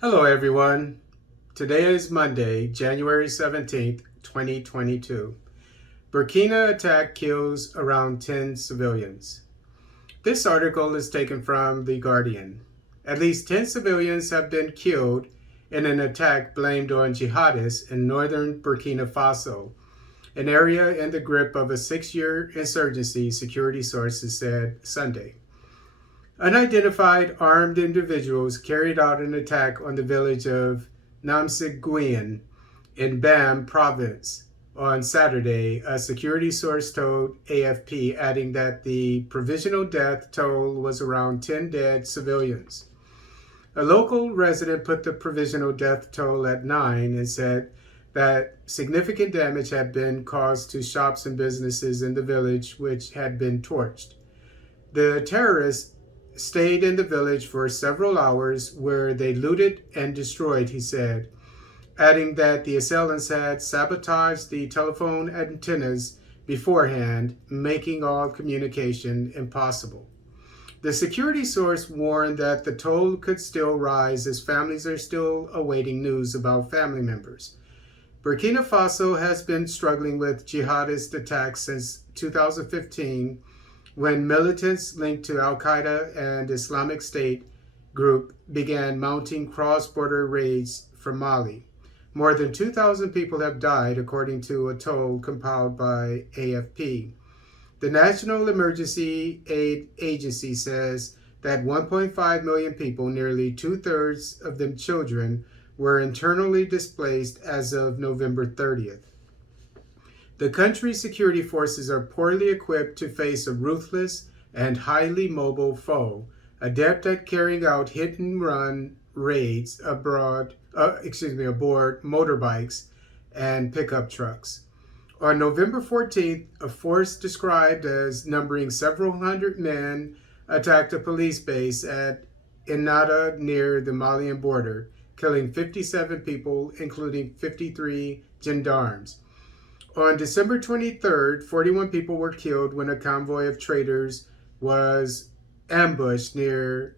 Hello, everyone. Today is Monday, January 17th, 2022. Burkina attack kills around 10 civilians. This article is taken from The Guardian. At least 10 civilians have been killed in an attack blamed on jihadists in northern Burkina Faso, an area in the grip of a 6-year insurgency, security sources said Sunday. Unidentified armed individuals carried out an attack on the village of Namsiguyen in Bam province on Saturday, a security source told AFP, adding that the provisional death toll was around 10 dead civilians. A local resident put the provisional death toll at 9 and said that significant damage had been caused to shops and businesses in the village, which had been torched. The terrorists stayed in the village for several hours where they looted and destroyed, he said, adding that the assailants had sabotaged the telephone antennas beforehand, making all communication impossible. The security source warned that the toll could still rise as families are still awaiting news about family members. Burkina Faso has been struggling with jihadist attacks since 2015, when militants linked to Qaeda and Islamic State group began mounting cross-border raids from Mali. More than 2,000 people have died, according to a toll compiled by AFP. The National Emergency Aid Agency says that 1.5 million people, nearly two-thirds of them children, were internally displaced as of November 30th. The country's security forces are poorly equipped to face a ruthless and highly mobile foe, adept at carrying out hit-and-run raids aboard motorbikes and pickup trucks. On November 14th, a force described as numbering several hundred men attacked a police base at Inada near the Malian border, killing 57 people, including 53 gendarmes. On December 23rd, 41 people were killed when a convoy of traders was ambushed near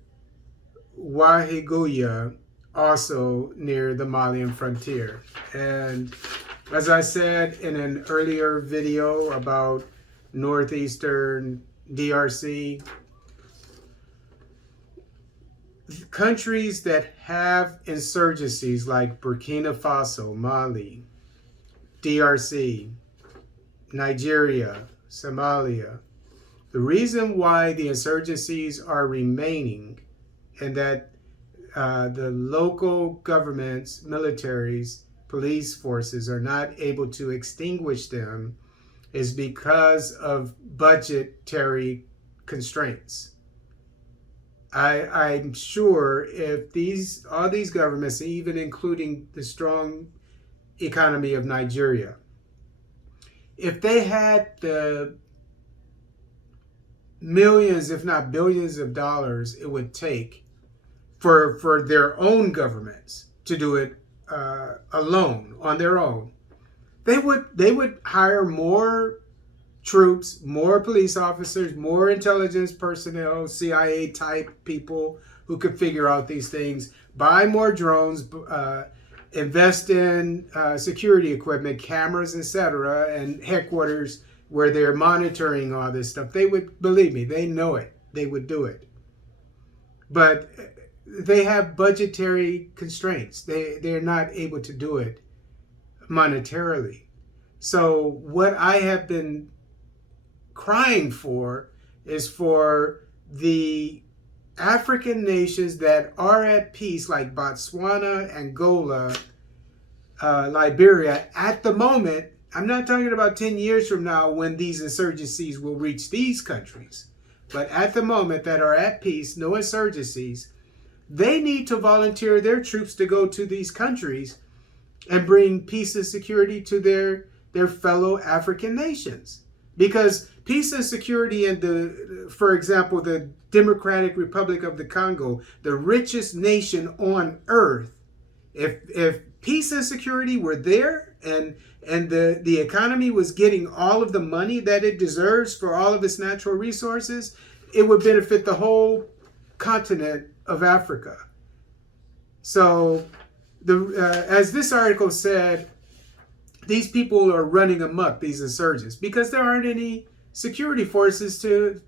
Wahiguya, also near the Malian frontier. And as I said in an earlier video about northeastern DRC, countries that have insurgencies like Burkina Faso, Mali, DRC, Nigeria, Somalia. The reason why the insurgencies are remaining and that the local governments, militaries, police forces are not able to extinguish them is because of budgetary constraints. I'm sure if all these governments, even including the strong economy of Nigeria, if they had the millions, if not billions of dollars it would take for their own governments to do it alone, on their own, they would hire more troops, more police officers, more intelligence personnel, CIA type people who could figure out these things, buy more drones, invest in security equipment, cameras, etc., and headquarters where they're monitoring all this stuff. They would, believe me, they know it. They would do it. But they have budgetary constraints. They're not able to do it monetarily. So what I have been crying for is for the African nations that are at peace, like Botswana, Angola, Liberia, at the moment. I'm not talking about 10 years from now when these insurgencies will reach these countries, but at the moment that are at peace, no insurgencies, they need to volunteer their troops to go to these countries and bring peace and security to their fellow African nations. Because peace and security in for example, the Democratic Republic of the Congo, the richest nation on earth, if peace and security were there and the economy was getting all of the money that it deserves for all of its natural resources, it would benefit the whole continent of Africa. So, as this article said, these people are running amok, these insurgents, because there aren't any security forces to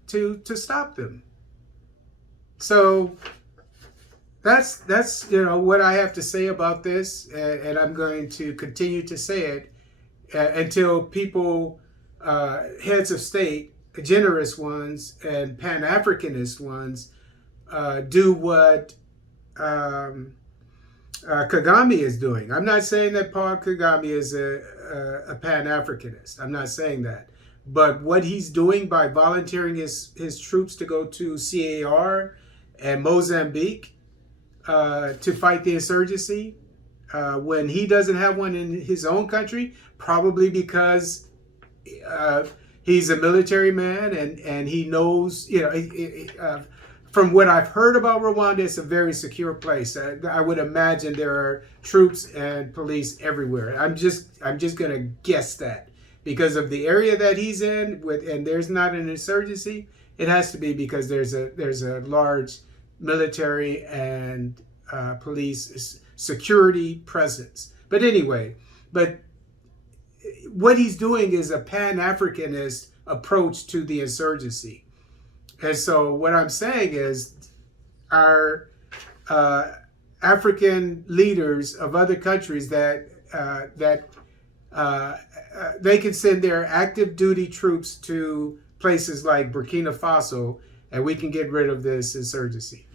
stop them. So that's what I have to say about this, and I'm going to continue to say it until people, heads of state, generous ones and Pan-Africanist ones, do what Kagame is doing. I'm not saying that Paul Kagame is a Pan-Africanist. I'm not saying that. But what he's doing by volunteering his troops to go to CAR and Mozambique to fight the insurgency, when he doesn't have one in his own country, probably because he's a military man and he knows, from what I've heard about Rwanda, it's a very secure place. I would imagine there are troops and police everywhere. I'm just going to guess that because of the area that he's in, and there's not an insurgency. It has to be because there's a large military and police security presence. But anyway, what he's doing is a Pan-Africanist approach to the insurgency. And so what I'm saying is our African leaders of other countries that they can send their active duty troops to places like Burkina Faso, and we can get rid of this insurgency.